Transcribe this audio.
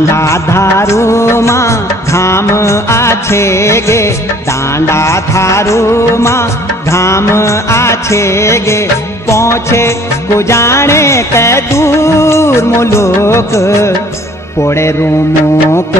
दांडा धारू मां धाम आछे गे, दांडा धारू मां धाम आछे गे। पहुँचे कुजाणे कै दूर मुलुक, पोड़े रूमुक